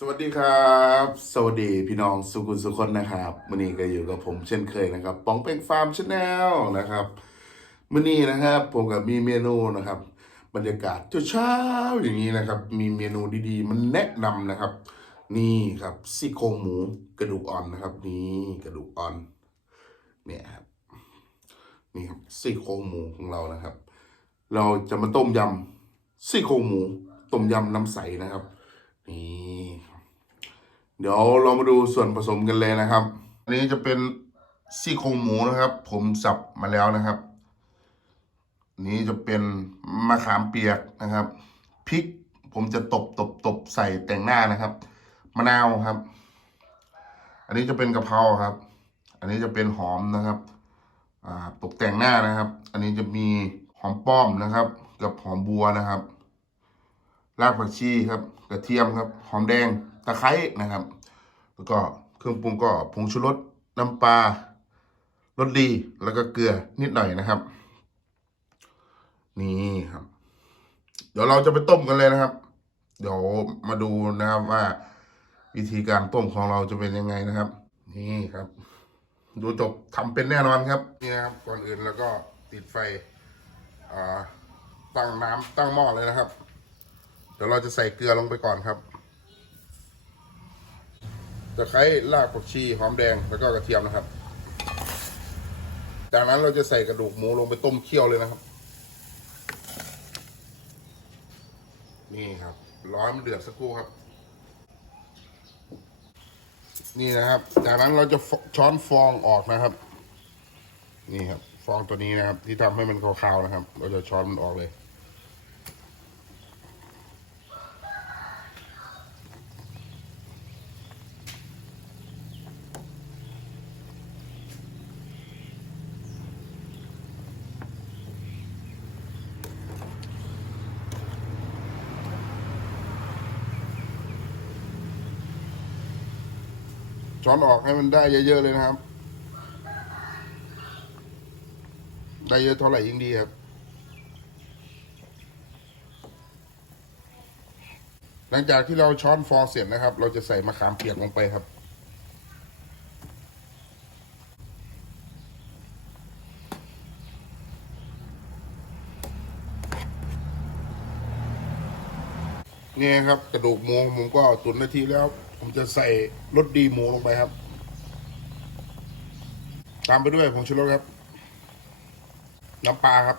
สวัสดีครับ สวัสดีพี่น้องสุขุมสุคนนะครับวันนี้ก็อยู่กับผมเช่นเคยนะครับปองเป้งฟาร์มชาแนลนะครับวันนี้นะครับผมกับมีเมนูนะครับ บรรยากาศเช้าๆอย่างนี้นะครับ มีเมนูดีๆ มันแนะนำนะครับ นี่ครับซี่โครงหมูกระดูกอ่อนนะครับ นี่กระดูกอ่อนเนี่ยครับนี่ครับซี่โครงหมูของเรานะครับ เราจะมาต้มยำซี่โครงหมูต้มยำน้ำใสนะครับนี่ เดี๋ยวเรามาดูส่วนผสมกันเลยนะครับ อันนี้จะเป็นซี่โครงหมูนะครับ ผมสับมาแล้วนะครับ นี้จะเป็นมะขามเปียกนะครับพริกผมจะตบตบตบใส่แต่งหน้านะครับ มะนาวครับ อันนี้จะเป็นกะเพราครับ อันนี้จะเป็นหอมนะครับตกแต่งหน้านะครับ อันนี้จะมีหอมป้อมนะครับ กับหอมบัวนะครับ รากผักชีครับ กระเทียมครับ หอมแดง ตะไคร้นะครับ แล้วก็เครื่องปรุงก็ผงชูรสน้ำปลารสดีแล้วก็เกลือนิดหน่อยนะครับ นี่ครับ เดี๋ยวเราจะไปต้มกันเลยนะครับ เดี๋ยวมาดูนะครับว่า วิธีการต้มของเราจะเป็นยังไงนะครับ นี่ครับ ดูจบทำเป็นแน่นอนครับ นี่นะครับก่อนอื่นแล้วก็ติดไฟตั้งน้ำตั้งหม้อเลยนะครับ เดี๋ยวเราจะใส่เกลือลงไปก่อนครับ ตะไคร้รากผักชีหอมแดงแล้วก็กระเทียมนะครับ จากนั้นเราจะใส่กระดูกหมูลงไปต้มเคี่ยวเลยนะครับ นี่ครับ ร้อนมันเดือดสักครู่ครับ นี่นะครับ จากนั้นเราจะช้อนฟองออกนะครับ นี่ครับ ฟองตัวนี้นะครับ ที่ทำให้มันขาวๆนะครับ เราจะช้อนมันออกเลย ช้อนออกให้มันได้เยอะๆเลยนะครับ ได้เยอะเท่าไหร่ยิ่งดีครับ หลังจากที่เราช้อนฟองเสร็จนะครับ เราจะใส่มะขามเปียกลงไปครับ นี่ครับกระดูกหมูผมก็ตุนนาทีแล้ว ผมจะใส่รสดีหมูลงไปครับ ตามไปด้วยผงชูรสครับ น้ำปลาครับ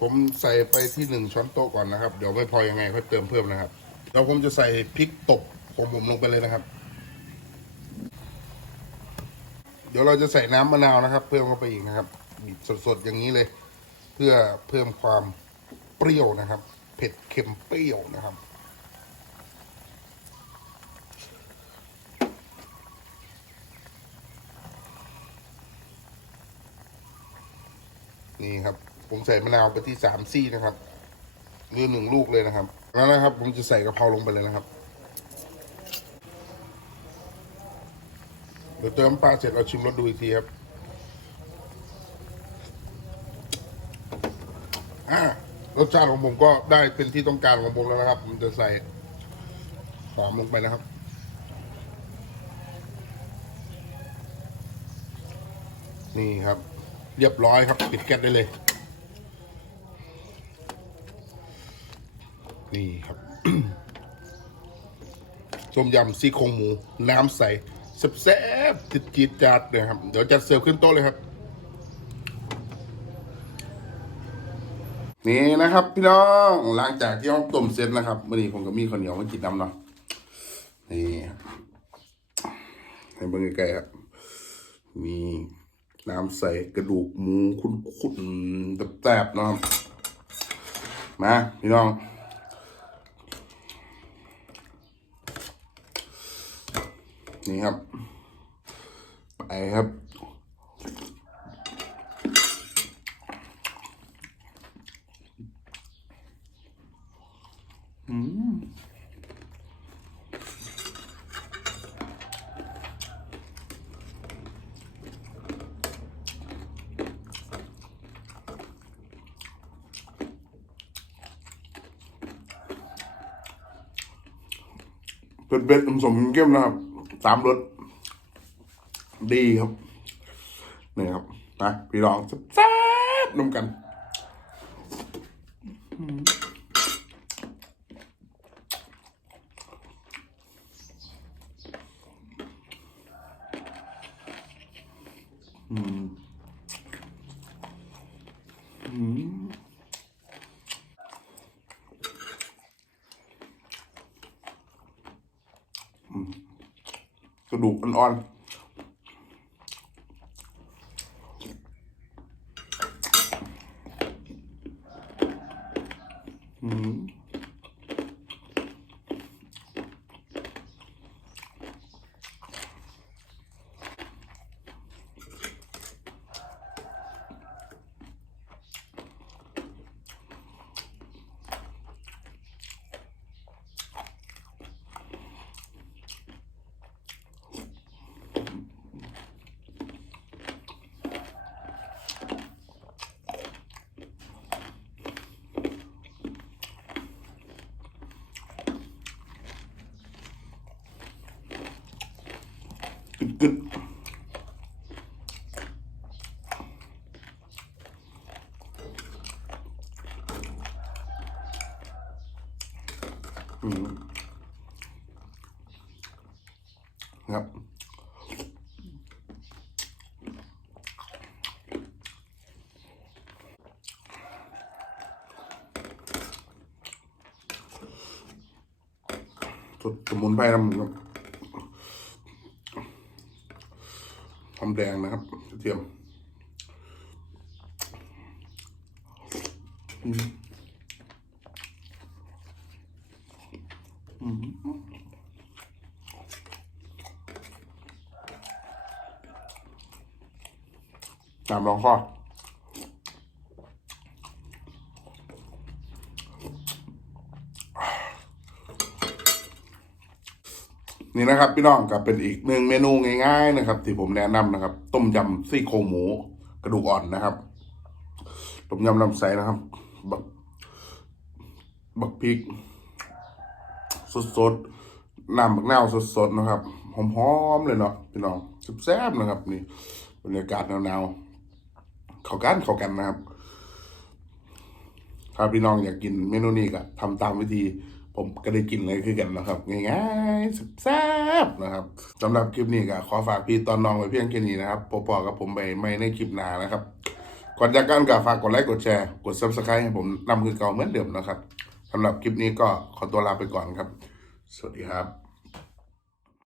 ผมใส่ไปที่หนึ่งช้อนโต๊ะก่อนนะครับ เดี๋ยวไม่พอยังไงค่อยเติมเพิ่มนะครับเดี๋ยวผมจะใส่พริกตบของผมลงไปเลยนะครับ เดี๋ยวเราจะใส่น้ำมะนาวนะครับ เพิ่มเข้าไปอีกนะครับบีบสดๆอย่างนี้เลย เพื่อเพิ่มความเปรี้ยวนะครับ เผ็ดเค็มเปรี้ยวนะครับ นี่ครับ ผมใส่มะนาวไปที่สามซี่นะครับหรือหนึ่งลูกเลยนะครับ แล้วนะครับ ผมจะใส่กะเพราลงไปเลยนะครับเดี๋ยวเติมปลาเสร็จเราชิมรสดูอีกทีครับรสชาติของผมก็ได้เป็นที่ต้องการของผมแล้วนะครับ ผมจะใส่หอมลงไปนะครับ นี่ครับ เรียบร้อยครับ ปิดแก๊สได้เลย นี่ครับต้มยำซี่โครงหมู น้ำใสแซ่บๆจิดจีดจัดเลยครับ เดี๋ยวจัดเสิร์ฟขึ้นโต๊ะเลยครับ นี่นะครับ พี่น้องหลังจากที่เราต้มเสร็จนะครับมื่อนี้ผมก็มีข้าวเหนียวมากินน้ำเนาะนี่ให้เบิ่งใกล้ๆครับมี น้ำใส่กระดูกหมูคุ้นๆแซ่บๆนะครับมาพี่น้องนี่ครับ ไปครับ เผ็ดเผ็ดๆสมเข้มนะครับ สามรสดีครับนี่ครับนะพี่น้องแซ่บนมกันอืม กระดูกอ่อนๆอืม กึดกึดอืมครับสดสมุนไพรนำครับ หอมแดงนะครับกระเทียมอืมอืมน้ำรองคอ นี่นะครับพี่น้องกับเป็นอีกหนึ่งเมนูง่าย ๆ นะครับ ที่ผมแนะนำนะครับ ต้มยำซี่โครงหมูกระดูกอ่อนนะครับ ต้มยำลำไส้นะครับบักบักพริกสดๆน้ำบักนาวสดๆนะครับหอมๆเลยเนาะพี่น้องแซ่บๆนะครับ นี่บรรยากาศหนาวๆเข้ากันเข้ากันนะครับถ้าพี่น้องอยากกินเมนูนี้ก็ทำตามวิธี ผมก็ได้กินเลยคือกันนะครับง่ายๆแซ่บๆนะครับสำหรับคลิปนี้ก็ขอฝากพี่ตอนน้องไว้เพียงแค่นี้นะครับพอๆกับผมไปไม่ในคลิปหน้านะครับก่อนจากกันก็ฝากกดไลค์กดแชร์กด subscribe ให้ผมนำคือเก่าเหมือนเดิมนะครับสำหรับคลิปนี้ก็ขอตัวลาไปก่อนครับ สวัสดีครับ